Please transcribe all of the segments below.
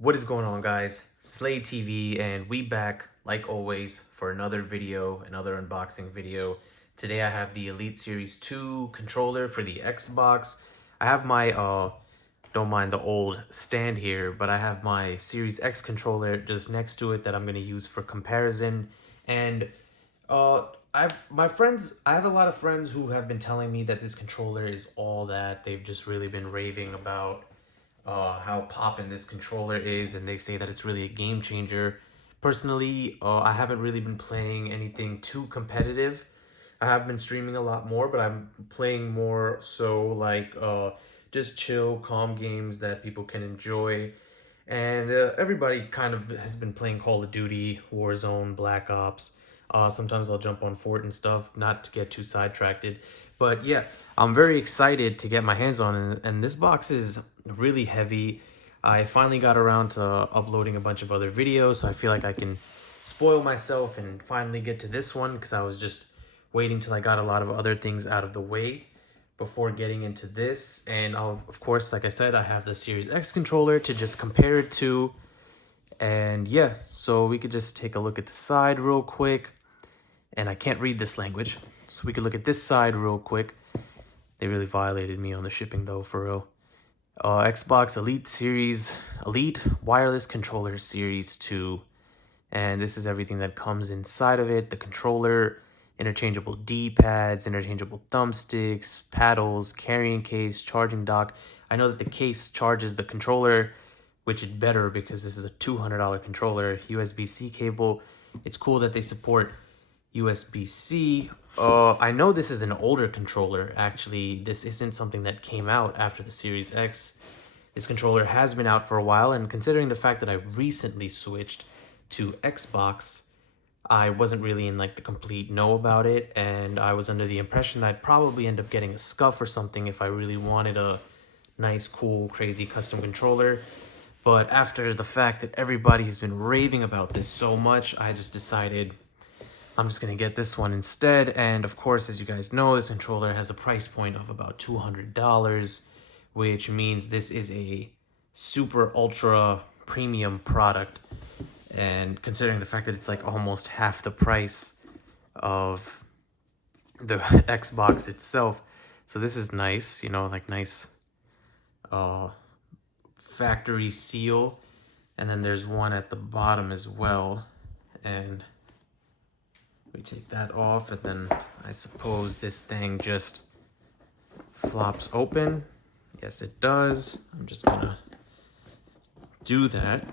What is going on, guys? Slade TV, and we back like always for another video, another unboxing video. Today I have the Elite Series 2 controller for the Xbox. I have my don't mind the old stand here, but I have my Series X controller just next to it that I'm going to use for comparison. And I have a lot of friends who have been telling me that this controller is all that. They've just really been raving about how poppin' this controller is, and they say that it's really a game changer. Personally, I haven't really been playing anything too competitive. I have been streaming a lot more, but I'm playing more so like just chill, calm games that people can enjoy. And everybody kind of has been playing Call of Duty, Warzone, Black Ops. Sometimes I'll jump on Fort and stuff, not to get too sidetracked. But yeah, I'm very excited to get my hands on it. And this box is really heavy. I finally got around to uploading a bunch of other videos, so I feel like I can spoil myself and finally get to this one because I was just waiting till I got a lot of other things out of the way before getting into this. And of course, like I said, I have the Series X controller to just compare it to. And yeah, so we could just take a look at the side real quick. And I can't read this language, so we could look at this side real quick. They really violated me on the shipping though, for real. Xbox Elite Wireless Controller Series 2. And this is everything that comes inside of it. The controller, interchangeable D-pads, interchangeable thumbsticks, paddles, carrying case, charging dock. I know that the case charges the controller, which is better because this is a $200 controller. USB-C cable. It's cool that they support USB-C. I know this is an older controller, actually. This isn't something that came out after the Series X. This controller has been out for a while, and considering the fact that I recently switched to Xbox, I wasn't really in like the complete know about it, and I was under the impression that I'd probably end up getting a SCUF or something if I really wanted a nice, cool, crazy custom controller. But after the fact that everybody has been raving about this so much, I just decided I'm just gonna get this one instead. And of course, as you guys know, this controller has a price point of about $200, which means this is a super ultra premium product. And considering the fact that it's like almost half the price of the Xbox itself, so this is nice, you know, like nice factory seal. And then there's one at the bottom as well, and we take that off, and then I suppose this thing just flops open. Yes, it does. I'm just gonna do that.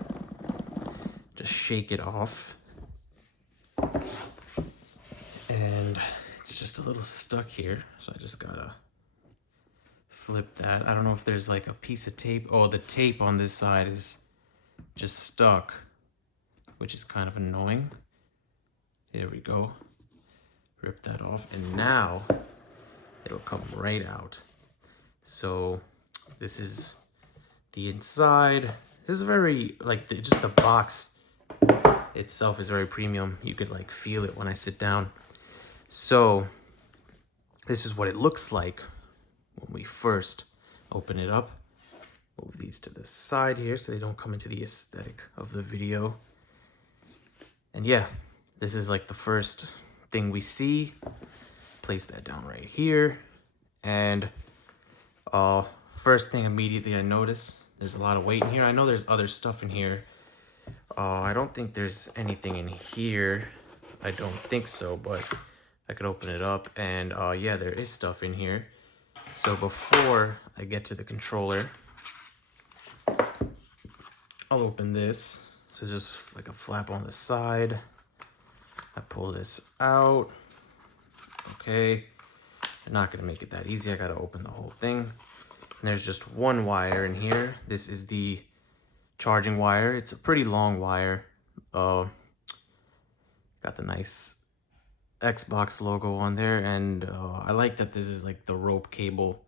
Just shake it off. And it's just a little stuck here, so I just gotta flip that. I don't know if there's like a piece of tape. Oh, the tape on this side is just stuck, which is kind of annoying. There we go. Rip that off, and now it'll come right out. So this is the inside. This is very, like, just the box itself is very premium. You could like feel it when I sit down. So this is what it looks like when we first open it up. Move these to the side here so they don't come into the aesthetic of the video. And yeah, this is like the first thing we see. Place that down right here. And first thing immediately I notice, there's a lot of weight in here. I know there's other stuff in here. I don't think there's anything in here. I don't think so, but I could open it up, and yeah, there is stuff in here. So before I get to the controller, I'll open this. So just like a flap on the side. I pull this out. Okay. I'm not gonna make it that easy. I gotta open the whole thing. And there's just one wire in here. This is the charging wire. It's a pretty long wire. Got the nice Xbox logo on there, and I like that this is like the rope cable.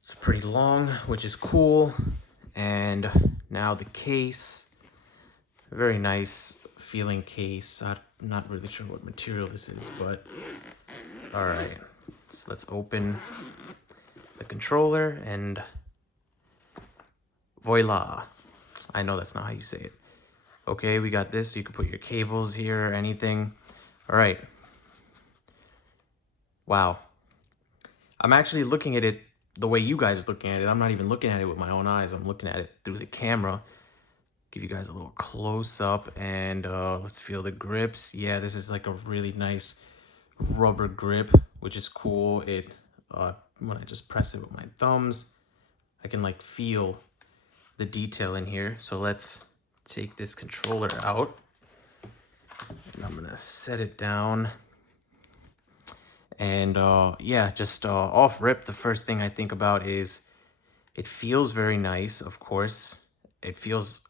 It's pretty long, which is cool. And now the case, a very nice feeling case. I'm not really sure what material this is, but all right. So let's open the controller, and voila. I know that's not how you say it. Okay, we got this. You can put your cables here or anything. All right. Wow. I'm actually looking at it the way you guys are looking at it. I'm not even looking at it with my own eyes. I'm looking at it through the camera. Give you guys a little close up and let's feel the grips. Yeah, this is like a really nice rubber grip, which is cool. It when I just press it with my thumbs, I can like feel the detail in here. So let's take this controller out and I'm gonna set it down. And yeah, just off rip, the first thing I think about is it feels very nice, of course. It feels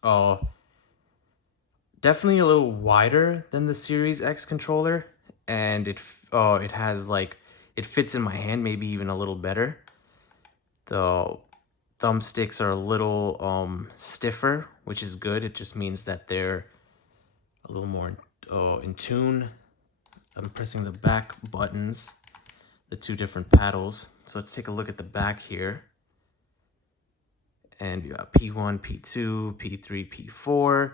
definitely a little wider than the Series X controller, and it has like, it fits in my hand maybe even a little better. The thumbsticks are a little stiffer, which is good. It just means that they're a little more in tune. I'm pressing the back buttons, the two different paddles. So let's take a look at the back here. And you got P1, P2, P3, P4.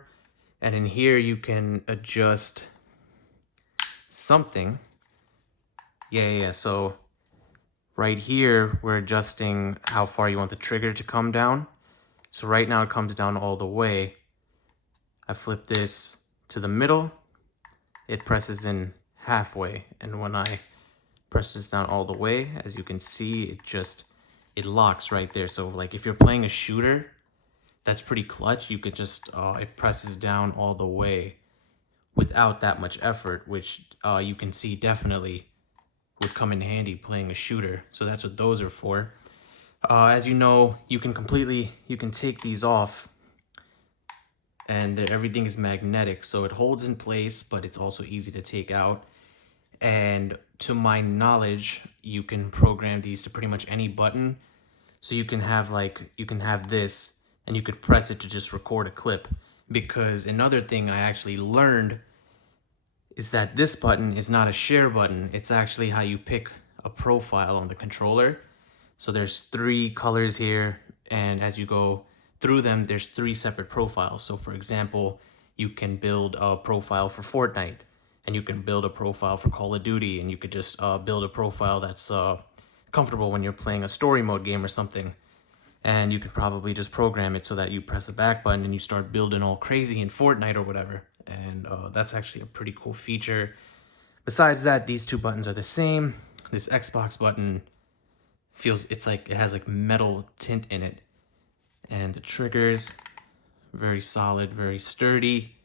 And in here you can adjust something. Yeah. So right here, we're adjusting how far you want the trigger to come down. So right now it comes down all the way. I flip this to the middle, it presses in halfway. And when I press this down all the way, as you can see, it locks right there. So like if you're playing a shooter, that's pretty clutch. You could just, it presses down all the way without that much effort, which you can see definitely would come in handy playing a shooter. So that's what those are for. As you know, you can take these off and everything is magnetic. So it holds in place, but it's also easy to take out. And to my knowledge, you can program these to pretty much any button. So you can have this and you could press it to just record a clip. Because another thing I actually learned is that this button is not a share button. It's actually how you pick a profile on the controller. So there's 3 colors here, and as you go through them, there's 3 separate profiles. So for example, you can build a profile for Fortnite, and you can build a profile for Call of Duty, and you could just build a profile that's comfortable when you're playing a story mode game or something. And you could probably just program it so that you press the back button and you start building all crazy in Fortnite or whatever. And that's actually a pretty cool feature. Besides that, these 2 buttons are the same. This Xbox button it's like it has like metal tint in it. And the triggers, very solid, very sturdy.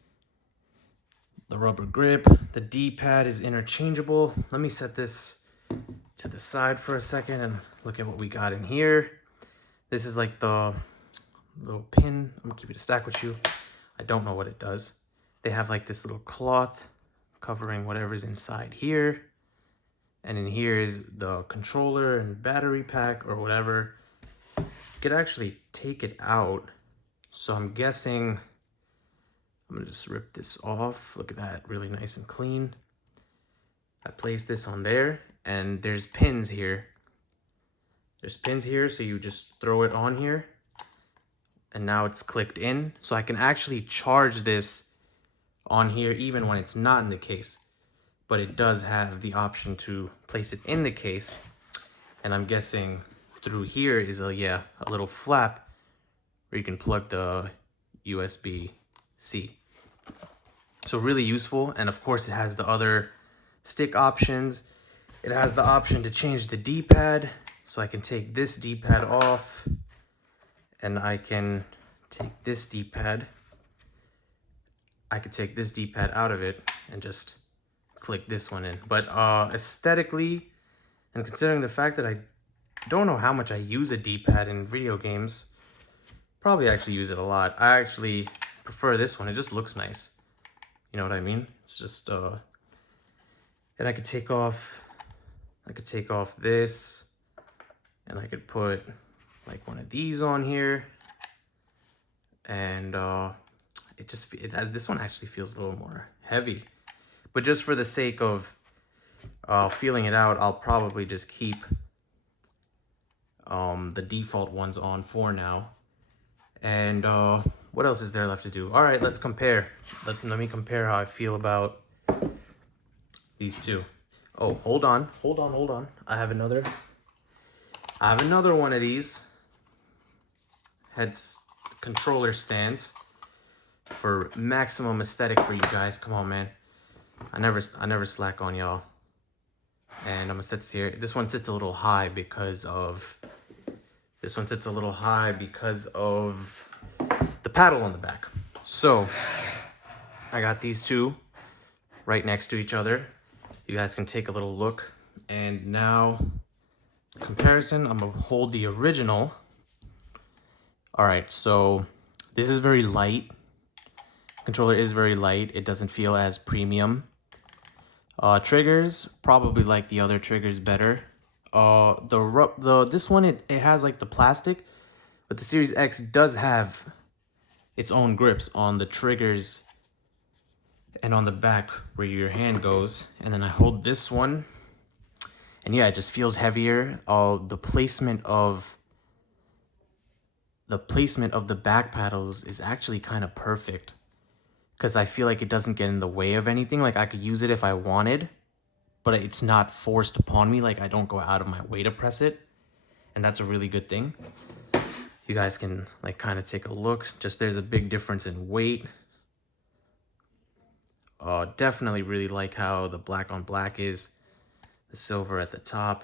The rubber grip, the D-pad is interchangeable. Let me set this to the side for a second and look at what we got in here. This is like the little pin. I'm gonna keep it a stack with you. I don't know what it does. They have like this little cloth covering whatever's inside here. And in here is the controller and battery pack or whatever. You could actually take it out. So I'm guessing, I'm gonna just rip this off. Look at that, really nice and clean. I place this on there and there's pins here. There's pins here, so you just throw it on here. And now it's clicked in. So I can actually charge this on here even when it's not in the case. But it does have the option to place it in the case. And I'm guessing through here is a little flap where you can plug the USB-C. So really useful. And of course it has the other stick options. It has the option to change the D-pad. So I can take this D-pad off and I can take this D-pad. I could take this D-pad out of it and just click this one in. But aesthetically, and considering the fact that I don't know how much I use a D-pad in video games, probably actually use it a lot. I actually prefer this one. It just looks nice. You know what I mean? It's just and I could take off this and I could put like one of these on here. And this one actually feels a little more heavy. But just for the sake of feeling it out, I'll probably just keep the default ones on for now. And what else is there left to do? All right, let's compare. Let me compare how I feel about these two. Oh, hold on. I have another one of these heads controller stands for maximum aesthetic for you guys. Come on, man. I never slack on y'all. And I'm gonna set this here. This one sits a little high because of the paddle on the back. So I got these two right next to each other. You guys can take a little look. And now, comparison, I'm gonna hold the original. All right, so this is very light. Controller is very light. It doesn't feel as premium. Triggers, probably like the other triggers better. This one, it has like the plastic, but the Series X does have its own grips on the triggers and on the back where your hand goes. And then I hold this one, and yeah, it just feels heavier. The placement of the back paddles is actually kind of perfect, because I feel like it doesn't get in the way of anything. Like I could use it if I wanted, but it's not forced upon me. Like I don't go out of my way to press it, and that's a really good thing. You guys can like kind of take a look. Just there's a big difference in weight. Definitely really like how the black on black is, the silver at the top.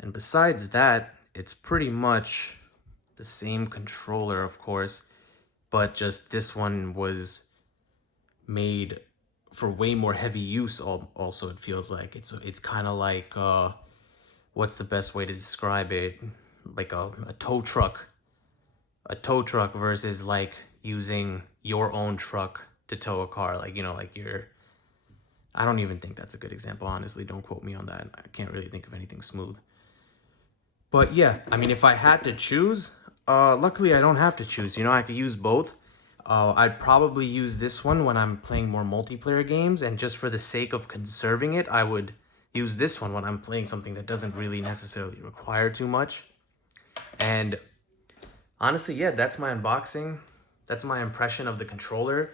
And besides that, it's pretty much the same controller, of course, but just this one was made for way more heavy use. Also, it feels like it's kind of like what's the best way to describe it? Like a tow truck. A tow truck versus like using your own truck to tow a car. Like, you know, like I don't even think that's a good example, honestly. Don't quote me on that. I can't really think of anything smooth. But yeah, I mean, if I had to choose, luckily I don't have to choose. You know, I could use both. I'd probably use this one when I'm playing more multiplayer games, and just for the sake of conserving it, I would use this one when I'm playing something that doesn't really necessarily require too much. And honestly, yeah, that's my unboxing. That's my impression of the controller.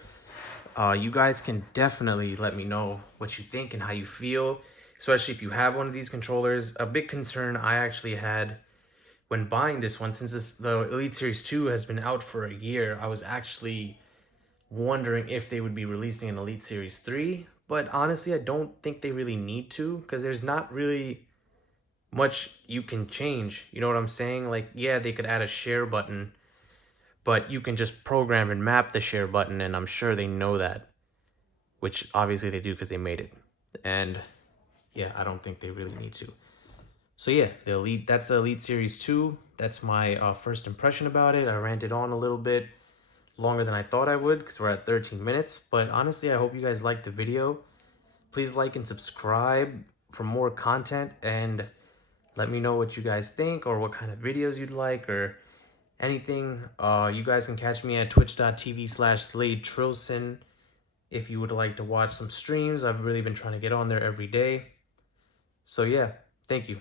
You guys can definitely let me know what you think and how you feel, especially if you have one of these controllers. A big concern I actually had when buying this one, since the Elite Series 2 has been out for a year, I was actually wondering if they would be releasing an Elite Series 3. But honestly, I don't think they really need to, because there's not really much you can change. You know what I'm saying? Like, yeah, they could add a share button, but you can just program and map the share button, and I'm sure they know that, which obviously they do because they made it. And yeah, I don't think they really need to. So yeah, that's the Elite Series 2. That's my first impression about it. I ranted on a little bit longer than I thought I would, because we're at 13 minutes. But honestly, I hope you guys liked the video. Please like and subscribe for more content, and let me know what you guys think, or what kind of videos you'd like, or anything. You guys can catch me at twitch.tv/SladeTrilson if you would like to watch some streams. I've really been trying to get on there every day. So yeah, thank you.